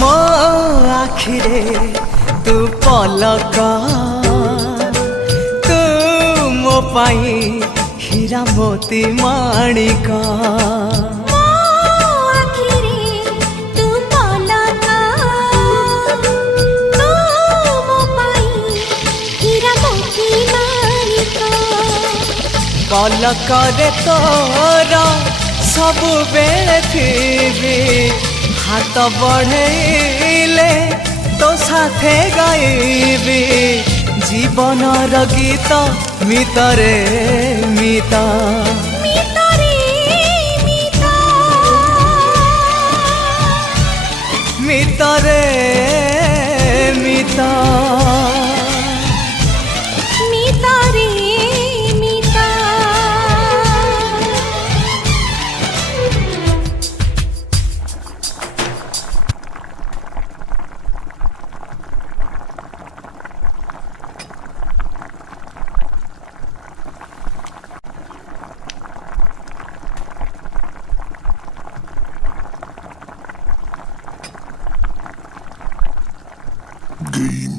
मो आखिरे तू पलक तू मो पाई हीरा मोती माणिक पलकरे तोर सबु बेले थी हाथ बढ़ेले तो साथे गाइबी जीवनर गीत मितरे मिता मितरे मिता Game